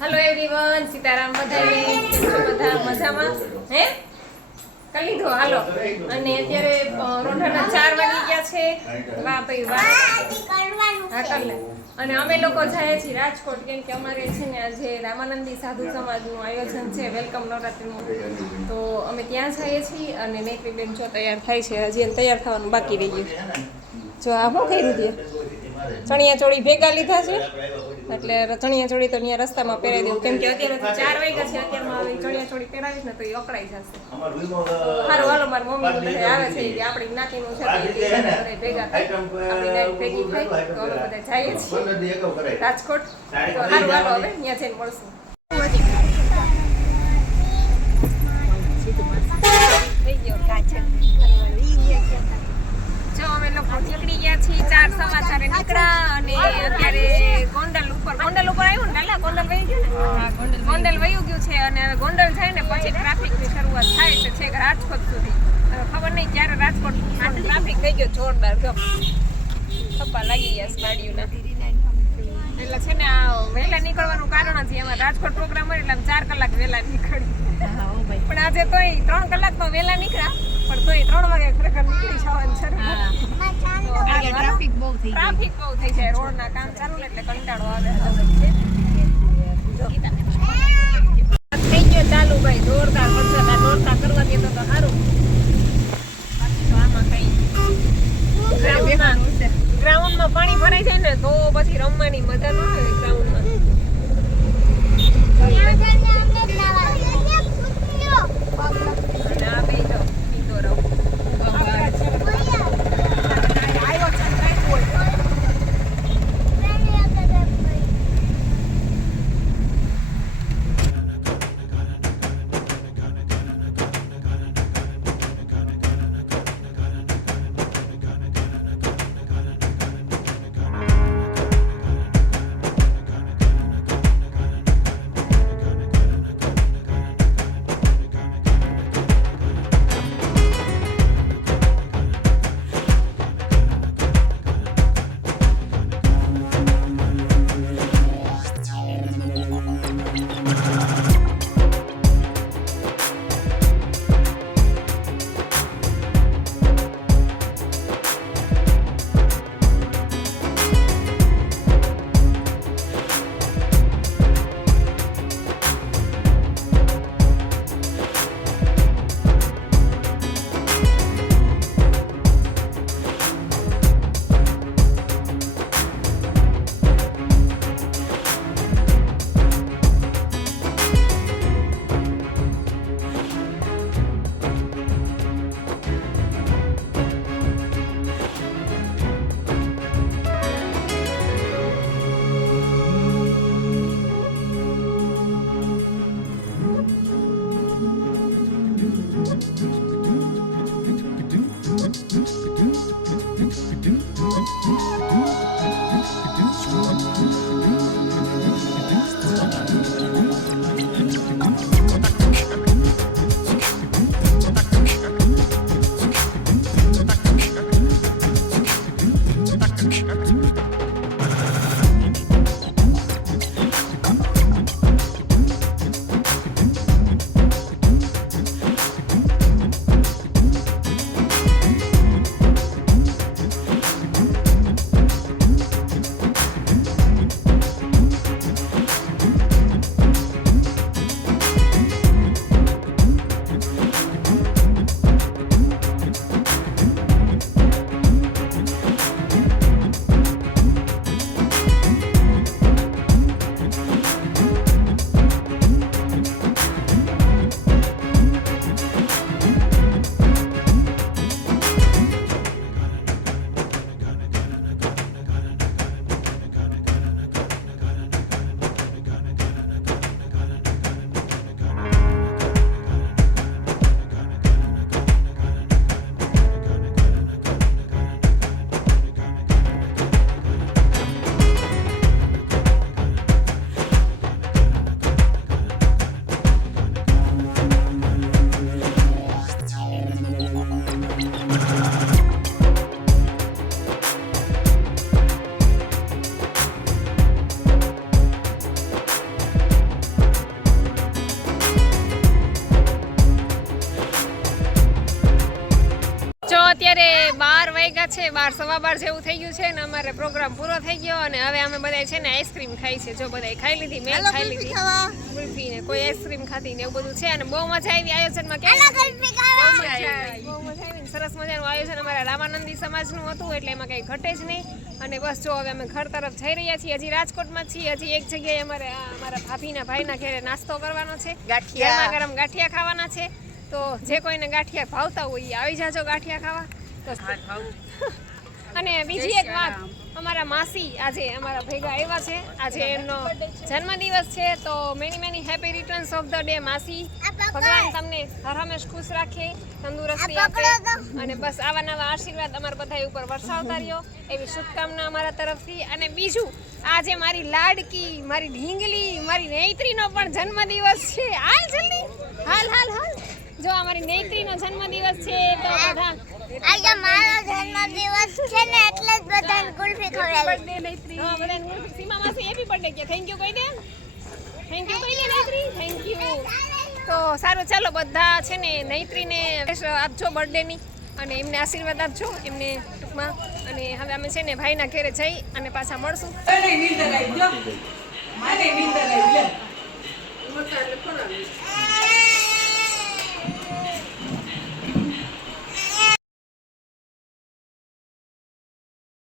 Hello everyone, Sitaram બધાને. કેમ છો બધા? મજામાં? હે કરી લીધો? હાલો. અને અત્યારે રોંઢાના 4 વાગી ગયા છે. વાહ ભાઈ વાહ. હા કર લે. અને અમે લોકો જઈએ છીએ રાજકોટ, કેમ કે અમારે છે ને આજે રામાનંદી સાધુ સમાજનું આયોજન છે, વેલકમ નવરાત્રિનું. તો અમે ત્યાં જઈએ છીએ. અને નેત્રીબેન જો તૈયાર થાય છે, હજી એને તૈયાર થવાનું બાકી રહી ગયું. જો આ શું કર્યું તે ચણિયા ચોળી ભેગા લીધા છે, એટલે ચણિયા ચોળી તો ત્યાં રસ્તામાં પહેરાવી દેવું, કેમ કે અત્યારે 4 વાગ્યા છે. અત્યારમાં હવે ચણિયા ચોળી પહેરાવીશ ને તો એ અકળાઈ જશે. સારું હાલો, મારી મમ્મી બધા આવે છે કે આપણી જ્ઞાતિનું છે, બધા ભેગા થાય, આપણી નાઈટ ભેગી થાય, તો અમે બધા જઈએ છીએ રાજકોટ. તો સારું હાલો, હવે ત્યાં જઈને મળશું. થઈ ગયો કાચે. જો અમે લોકો નીકળી ગયા છીએ, 4 સમાચારે નીકળ્યા. અને અત્યારે ગોંડલ ઉપર આવ્યું ને, લાલા ગોંડલ વહી ગયું ને. ગોંડલ વહી ગયું છે. અને હવે ગોંડલ થાય ને પછી ટ્રાફિકની શરૂઆત થાય છે છેક રાજકોટ સુધી. ખબર નહીં ક્યારે રાજકોટ ટ્રાફિક થઈ ગયો જોરદાર. જો થપ્પા લાગી ગયા ગાડીઓના. એટલે છે ને આ વહેલા નીકળવાનું કારણ જ એમાં રાજકોટ પ્રોગ્રામ હોય એટલે 4 કલાક વહેલા નીકળી. પણ આજે તોય 3 કલાકમાં વહેલા નીકળ્યા, પણ તોય 3 વાગે ખરેખર નીકળી જવાનું શરૂ. ટ્રાફિક બહુ થઈ જાય, રોડના કામ ચાલુ એટલે કંટાળો આવે. થઈ ગયો ચાલુ ભાઈ, દોડતા કરવા દે તો સારું. આમાં કઈ ગ્રાઉન્ડમાં પાણી ભરાઈ જાય ને તો પછી રમવાની મજા ન આવે ગ્રાઉન્ડમાં. અને આ બે જો ઈંડો રહું છે 12:15 જેવું થઈ ગયું છે અને અમારે પ્રોગ્રામ પૂરો થઈ ગયો અને હવે અમે બધા છે ને આઈસ્ક્રીમ ખાઈ છે. જો બધા ખાઈ લીધી, મેં ખાઈ લીધી કુલ્ફી ને કોઈ આઈસ્ક્રીમ ખાધી ને એવું બધું છે અને બહુ મજા આવી આયોજનમાં. બહુ મજા આવી, સરસ મજાનું આયોજન અમારા રામાનંદી સમાજનું હતું એટલે એમાં કંઈ ઘટે જ નહીં. અને બસ જો હવે અમે ઘર તરફ જઈ રહ્યા છીએ. હજી રાજકોટમાં જ છીએ. હજી એક જગ્યાએ અમારે અમારા ભાભીના ભાઈના ઘરે નાસ્તો કરવાનો છે, ગરમા ગરમ ગાંઠિયા ખાવાના છે. તો જે કોઈને ગાંઠિયા ભાવતા હોય એ આવી જાજો ગાંઠિયા ખાવા. અને બીજી એક વાત, અમારા માસી આજે અમારા ભેગા આવ્યા છે. આજે એમનો જન્મદિવસ છે તો many happy returns of the day માસી. ભગવાન તમને હર હંમેશ ખુશ રાખે, તંદુરસ્તી આપે અને બસ આવા નવા આશીર્વાદ અમારા બધા ઉપર વરસાવતા રહ્યો એવી શુભકામના અમારા તરફથી. અને બીજું, આજે મારી લાડકી, મારી ઢીંગલી, મારી નેત્રીનો પણ જન્મદિવસ છે. હાલ જલ્દી, હાલ હાલ હાલ. જો અમારી નેત્રીનો જન્મદિવસ છે તો બધા આજે મારો જન્મદિવસ છે ને એટલે જ બધાને કુલ્ફી ખવડાવી. હા, બધાને કુલ્ફી. સીમા માસી હેપી બર્થડે કે થેન્ક યુ કહી દે. થેન્ક યુ કહી દે નૈત્રી, થેન્ક યુ. તો સારું, ચાલો બધા છે ને નૈત્રીને આપજો બર્થડેની અને એમને આશીર્વાદ આપજો એમને ટૂંકમાં. અને હવે અમે છે ને ભાઈના ઘરે જઈ અને પાછા મળશું.